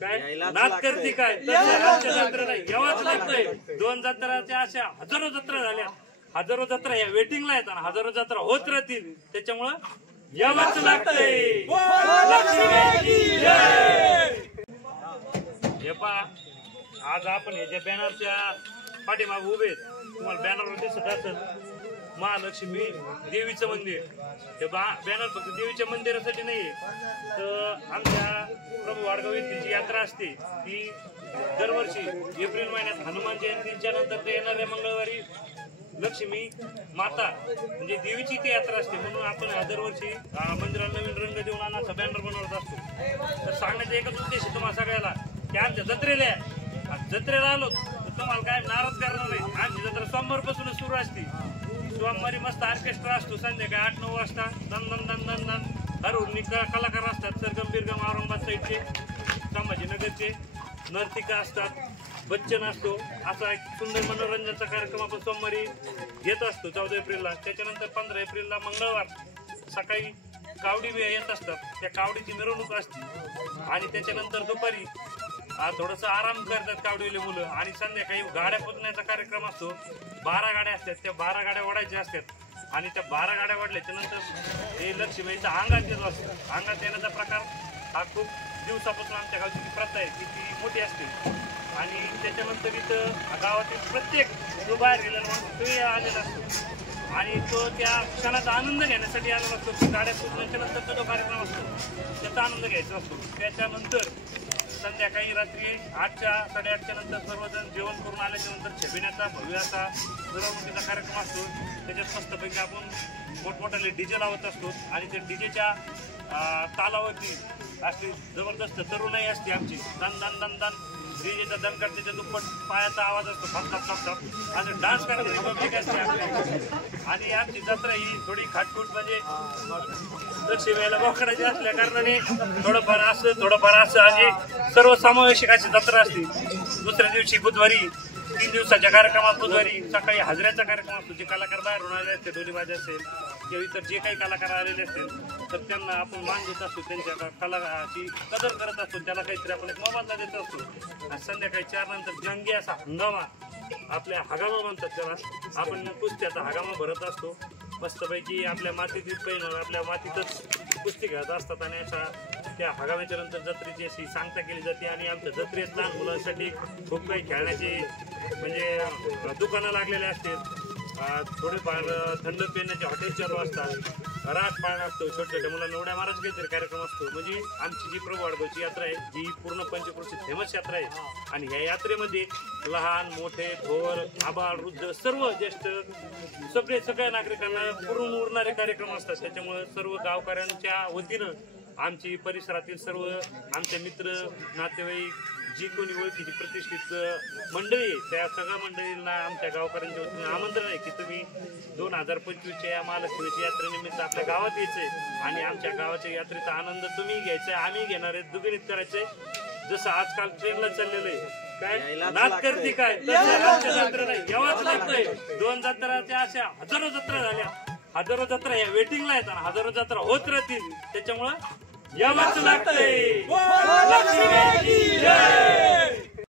काय नाच करते काय आमच्या जत्रा नाही यावाच लागतंय। 2 जत्राच्या अशा हजारो जत्रा झाल्या, हजारो जत्रा या वेटिंगला आहेत आणि हजारो जत्रा होत राहतील, त्याच्यामुळं यावाच लागतंय। हे पहा, आज आपण हे ज्या बॅनरच्या पाठीमागे उभे तुम्हाला बॅनरवर दिसत असेल महालक्ष्मी देवीचं मंदिर। हे बॅनर फक्त देवीच्या मंदिरासाठी नाहीये, तर आमच्या प्रभू वाडगाव येथील जी यात्रा असते ती दरवर्षी एप्रिल महिन्यात हनुमान जयंतीच्या नंतर ते येणाऱ्या मंगळवारी लक्ष्मी माता म्हणजे देवीची ती यात्रा असते, म्हणून आपण दरवर्षी मंदिराला नवीन रंग देऊन असा बॅनर बनवत असतो। तर सांगण्याचा एकच उद्देश आहे तुम्हाला सगळ्याला की आमच्या जत्रेला आलो तर तुम्हाला काय नाराज करणार नाही। आमची जत्रा सोमवारपासूनच सुरू असते। सोमवारी मस्त ऑर्केस्ट्रा असतो, संध्याकाळी 8-9 वाजता दन दन दन दन दन हरहुन्नी कलाकार असतात, सरगम बिरगम औरंगाबाद साईडचे, संभाजीनगरचे नर्तिका असतात, बच्चन असतो। असा एक सुंदर मनोरंजनाचा कार्यक्रम आपण सोमवारी घेत असतो 14 एप्रिलला। त्याच्यानंतर 15 एप्रिलला मंगळवार सकाळी कावडी येत असतात, त्या कावडीची मिरवणूक असते आणि त्याच्यानंतर दुपारी थोडंसं आराम करतात कावडीले मुलं आणि संध्याकाळी गाड्या पुजण्याचा कार्यक्रम असतो। 12 गाड्या असतात, त्या 12 गाड्या ओढायच्या असतात आणि त्या 12 गाड्या ओढल्याच्या नंतर हे लक्ष्मीच्या अंगात येत असतं। अंगात येण्याचा प्रकार हा खूप दिवसापासून आमच्या गावची प्रथा आहे की ती मोठी असते आणि त्याच्यानंतर इथं गावातील प्रत्येक जो बाहेर गेलेला माणूस तोही आलेला असतो आणि तो त्या क्षणाचा आनंद घेण्यासाठी आलेला असतो। गाड्या पुजण्याच्या नंतर जो कार्यक्रम असतो त्याचा आनंद घ्यायचा असतो। त्याच्यानंतर संध्याकाळी रात्री 8-8:30च्या नंतर सर्वजण जेवण करून आल्याच्या नंतर छबिण्याचा भव्य असा मिरवणुकीचा कार्यक्रम असतो। त्याच्यात मस्तपैकी आपण मोठमोठाले डीजे लावत असतो आणि त्या डीजेच्या तालावरती असली जबरदस्त तरुणाई असते आमची, दन दन दन दन डीजेचा दणका त्याच्या दुप्पट पायाचा आवाज असतो, फप फप फप फप आणि डान्स करण्याची पब्लिक असते आपली। आणि आमची जत्रा ही थोडी खाटखूट म्हणजे लक्ष्मीला बोकडाची असल्या कारणाने थोडंफार असं आणि सर्वसमावेशक अशी जत्रा असते। दुसऱ्या दिवशी बुधवारी 3 दिवसाच्या कार्यक्रमात बुधवारी सकाळी हाजऱ्याचा कार्यक्रम असतो। जे कलाकार बाहेरून आलेले असते, डोलीबाजी असेल किंवा इतर जे काही कलाकार आलेले असतील तर त्यांना आपण मान देत असतो, त्यांच्या कलाची कदर करत असतो, त्याला काहीतरी आपण एक मोबदला देत असतो। आणि संध्याकाळी 4 नंतर जंगी असा हंगामा आपल्या हगामा म्हणतात त्याला, आपण कुस्त्याचा हगामा भरत असतो। मस्तपैकी आपल्या मातीतील पैन आपल्या मातीतच कुस्ती खेळत असतात आणि अशा त्या हगामाच्या नंतर जत्रेची अशी सांगता केली जाते आणि आमच्या जत्रेत लहान मुलांसाठी खूप काही खेळण्याचे म्हणजे दुकानं लागलेले असतात, थोडेफार थंड पिण्याचे हॉटेल चालू असतात, राजपाळणा असतो, छोट्या छोट्या मुलांना उड्या मारायचा काहीतरी कार्यक्रम असतो। म्हणजे आमची जी प्रभू वाडगावची यात्रा आहे ही पूर्ण पंचक्रोशीत फेमस यात्रा आहे आणि ह्या यात्रेमध्ये लहान मोठे थोर आबाळ वृद्ध सर्व ज्येष्ठ सगळ्या नागरिकांना पुरून उरणारे कार्यक्रम असतात। त्याच्यामुळे सर्व गावकऱ्यांच्या वतीनं आमची परिसरातील सर्व आमचे मित्र नातेवाईक जी कोणी ओळखीची प्रतिष्ठित मंडळी आहे त्या सगळ्या मंडळींना आमच्या गावकऱ्यांच्या वतीने आमंत्रण आहे की तुम्ही 2025च्या या महालक्ष्मीच्या यात्रेनिमित्त आपल्या गावात यायचंय आणि आमच्या गावाच्या यात्रेचा आनंद तुम्ही घ्यायचा, आम्ही घेणार आहे, दुग्गणित करायचंय। जसं आजकाल ट्रेनला चाललेलं आहे काय नाच करते काय आमच्या जत्रा नाही यावाच लागतंय। 2 जत्राच्या अशा हजारो जत्रा झाल्या, हजारो जत्रा या वेटिंगला आहेत आणि हजारो जत्रा होत राहतील, त्याच्यामुळं यावाच लागतंय।